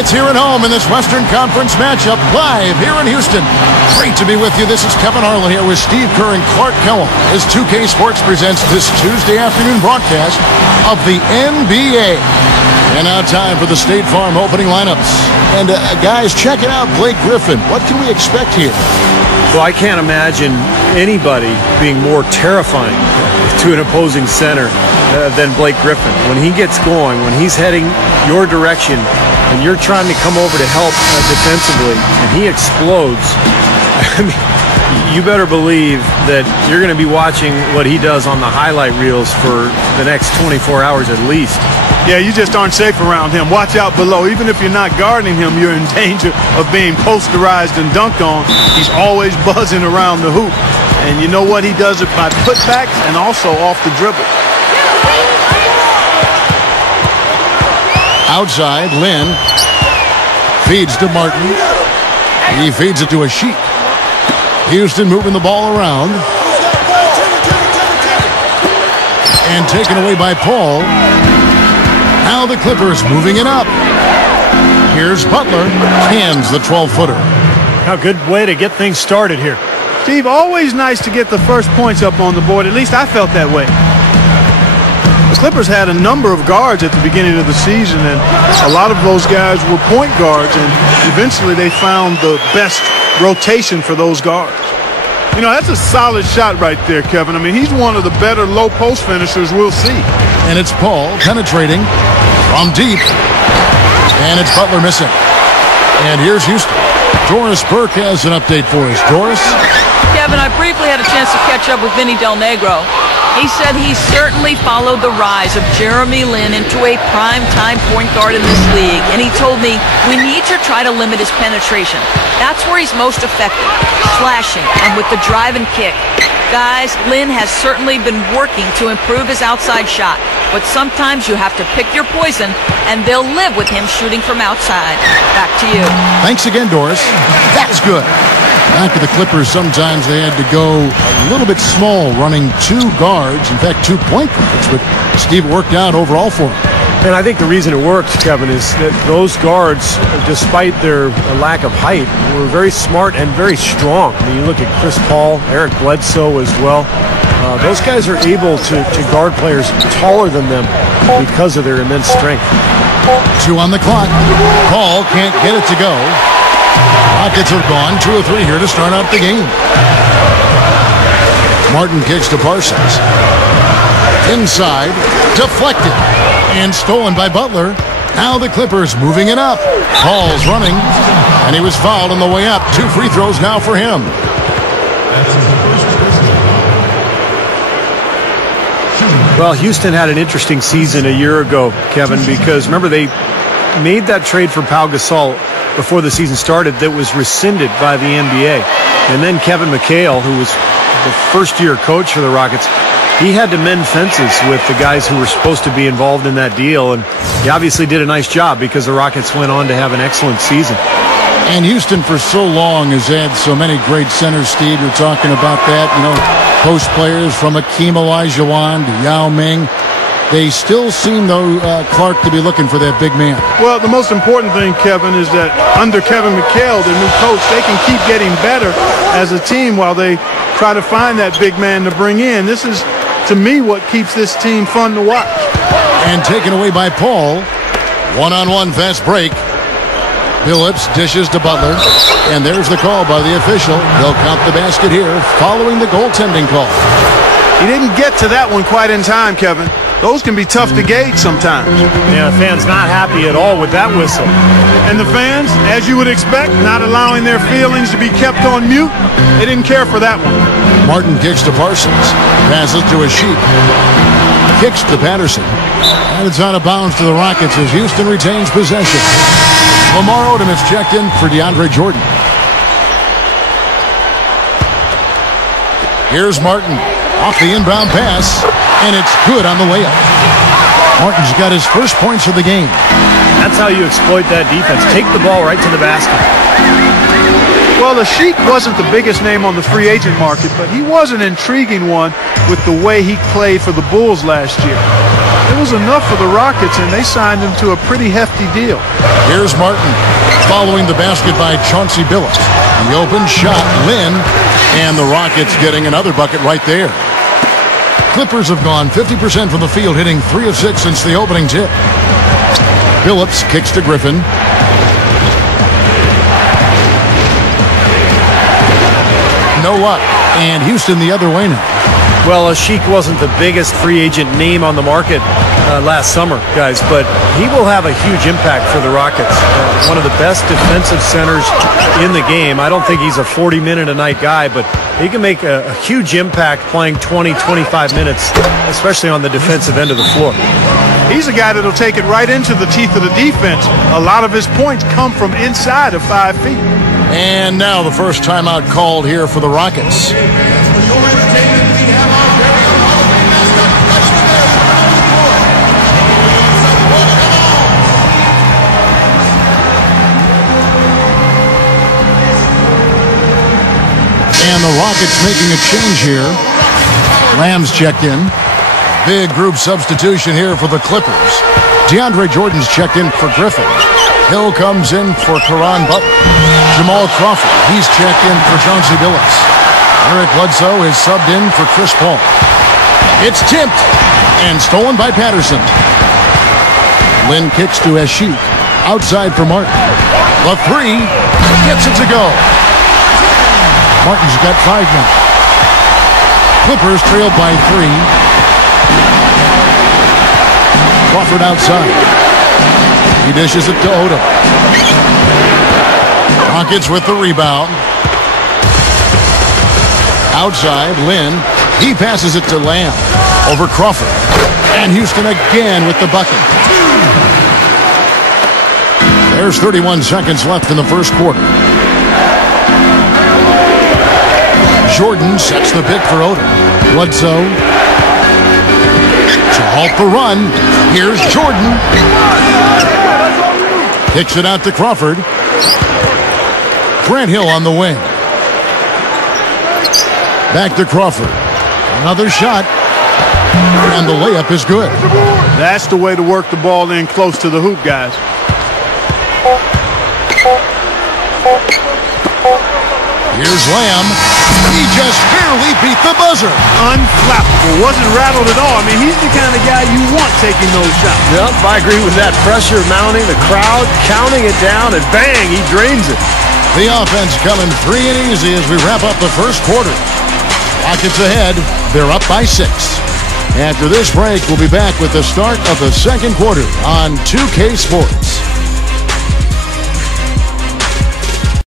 Rockets here at home in this Western Conference matchup, live here in Houston. Great to be with you. This is Kevin Harlan here with Steve Kerr and Clark Kellogg as 2K Sports presents this Tuesday afternoon broadcast of the NBA. And now time for the State Farm opening lineups. And guys, check it out, Blake Griffin. What can we expect here? Well, I can't imagine anybody being more terrifying to an opposing center than Blake Griffin. When he gets going, when he's heading your direction, and you're trying to come over to help defensively, and he explodes, I mean, you better believe that you're going to be watching what he does on the highlight reels for the next 24 hours at least. Yeah, you just aren't safe around him. Watch out below. Even if you're not guarding him, you're in danger of being posterized and dunked on. He's always buzzing around the hoop. And you know what? He does it by putbacks and also off the dribble. Outside, Lynn feeds to Martin. He feeds it to a Sheik. Houston moving the ball around. And taken away by Paul. Now the Clippers moving it up. Here's Butler. Hands the 12-footer. A good way to get things started here. Steve, always nice to get the first points up on the board. At least I felt that way. The Clippers had a number of guards at the beginning of the season, and a lot of those guys were point guards, and eventually they found the best rotation for those guards. You know, that's a solid shot right there, Kevin. I mean, he's one of the better low-post finishers we'll see. And it's Paul penetrating from deep. And it's Butler missing. And here's Houston. Doris Burke has an update for us. Doris? Kevin, I briefly had a chance to catch up with Vinny Del Negro. He said he certainly followed the rise of Jeremy Lin into a prime-time point guard in this league. And he told me, we need to try to limit his penetration. That's where he's most effective, slashing and with the drive and kick. Guys, Lin has certainly been working to improve his outside shot. But sometimes you have to pick your poison, and they'll live with him shooting from outside. Back to you. Thanks again, Doris. That's good. Back to the Clippers, sometimes they had to go a little bit small, running two guards, in fact, 2 point guards, but Steve worked out overall for him. And I think the reason it works, Kevin, is that those guards, despite their lack of height, were very smart and very strong. I mean, you look at Chris Paul, Eric Bledsoe as well. Those guys are able to guard players taller than them because of their immense strength. 2 on the clock. Paul can't get it to go. Rockets have gone 2 of 3 here to start out the game. Martin kicks to Parsons. Inside, deflected, and stolen by Butler. Now the Clippers moving it up. Paul's running, and he was fouled on the way up. 2 free throws now for him. Well, Houston had an interesting season a year ago, Kevin, because remember they made that trade for Pau Gasol before the season started that was rescinded by the NBA. And then Kevin McHale, who was the first-year coach for the Rockets, he had to mend fences with the guys who were supposed to be involved in that deal, and he obviously did a nice job because the Rockets went on to have an excellent season. And Houston for so long has had so many great centers, Steve. You're talking about that, you know, post players from Akeem Olajuwon to Yao Ming. They still seem, though, Clark, to be looking for that big man. Well, the most important thing, Kevin, is that under Kevin McHale, the new coach, they can keep getting better as a team while they try to find that big man to bring in. This is, to me, what keeps this team fun to watch. And taken away by Paul. One-on-one fast break. Phillips dishes to Butler. And there's the call by the official. They'll count the basket here following the goaltending call. He didn't get to that one quite in time, Kevin. Those can be tough to gauge sometimes. Yeah, the fans not happy at all with that whistle. And the fans, as you would expect, not allowing their feelings to be kept on mute, they didn't care for that one. Martin kicks to Parsons. Passes to a Sheik. Kicks to Patterson. And it's out of bounds to the Rockets as Houston retains possession. Lamar Odom is checked in for DeAndre Jordan. Here's Martin off the inbound pass, and it's good on the layup. Martin's got his first points of the game. That's how you exploit that defense. Take the ball right to the basket. Well, the Sheik wasn't the biggest name on the free agent market, but he was an intriguing one with the way he played for the Bulls last year. It was enough for the Rockets, and they signed him to a pretty hefty deal. Here's Martin following the basket by Chauncey Billups. The open shot, Lynn, and the Rockets getting another bucket right there. Clippers have gone 50% from the field, hitting 3 of 6 since the opening tip. Billups kicks to Griffin. No luck, and Houston the other way now. Well, Asik wasn't the biggest free agent name on the market last summer, guys, but he will have a huge impact for the Rockets. One of the best defensive centers in the game. I don't think he's a 40-minute-a-night guy, but he can make a huge impact playing 20, 25 minutes, especially on the defensive end of the floor. He's a guy that'll take it right into the teeth of the defense. A lot of his points come from inside of 5 feet. And now the first timeout called here for the Rockets. And the Rockets making a change here. Lamb's checked in. Big group substitution here for the Clippers. DeAndre Jordan's checked in for Griffin. Hill comes in for Caron Butler. Jamal Crawford, he's checked in for Chauncey Billups. Eric Bledsoe is subbed in for Chris Paul. It's tipped and stolen by Patterson. Lynn kicks to Asik. Outside for Martin. The three gets it to go. Martin's got 5 now. Clippers trailed by 3. Crawford outside. He dishes it to Odom. Rockets with the rebound. Outside, Lynn. He passes it to Lamb. Over Crawford. And Houston again with the bucket. There's 31 seconds left in the first quarter. Jordan sets the pick for Odom. Bledsoe to halt the run. Here's Jordan. Kicks it out to Crawford. Grant Hill on the wing. Back to Crawford. Another shot. And the layup is good. That's the way to work the ball in close to the hoop, guys. Here's Lamb. He just barely beat the buzzer. Unflappable. Wasn't rattled at all. I mean, he's the kind of guy you want taking those shots. Yep, I agree with that. Pressure mounting, the crowd counting it down, and bang, he drains it. The offense coming free and easy as we wrap up the first quarter. Rockets ahead. They're up by 6. After this break, we'll be back with the start of the second quarter on 2K Sports.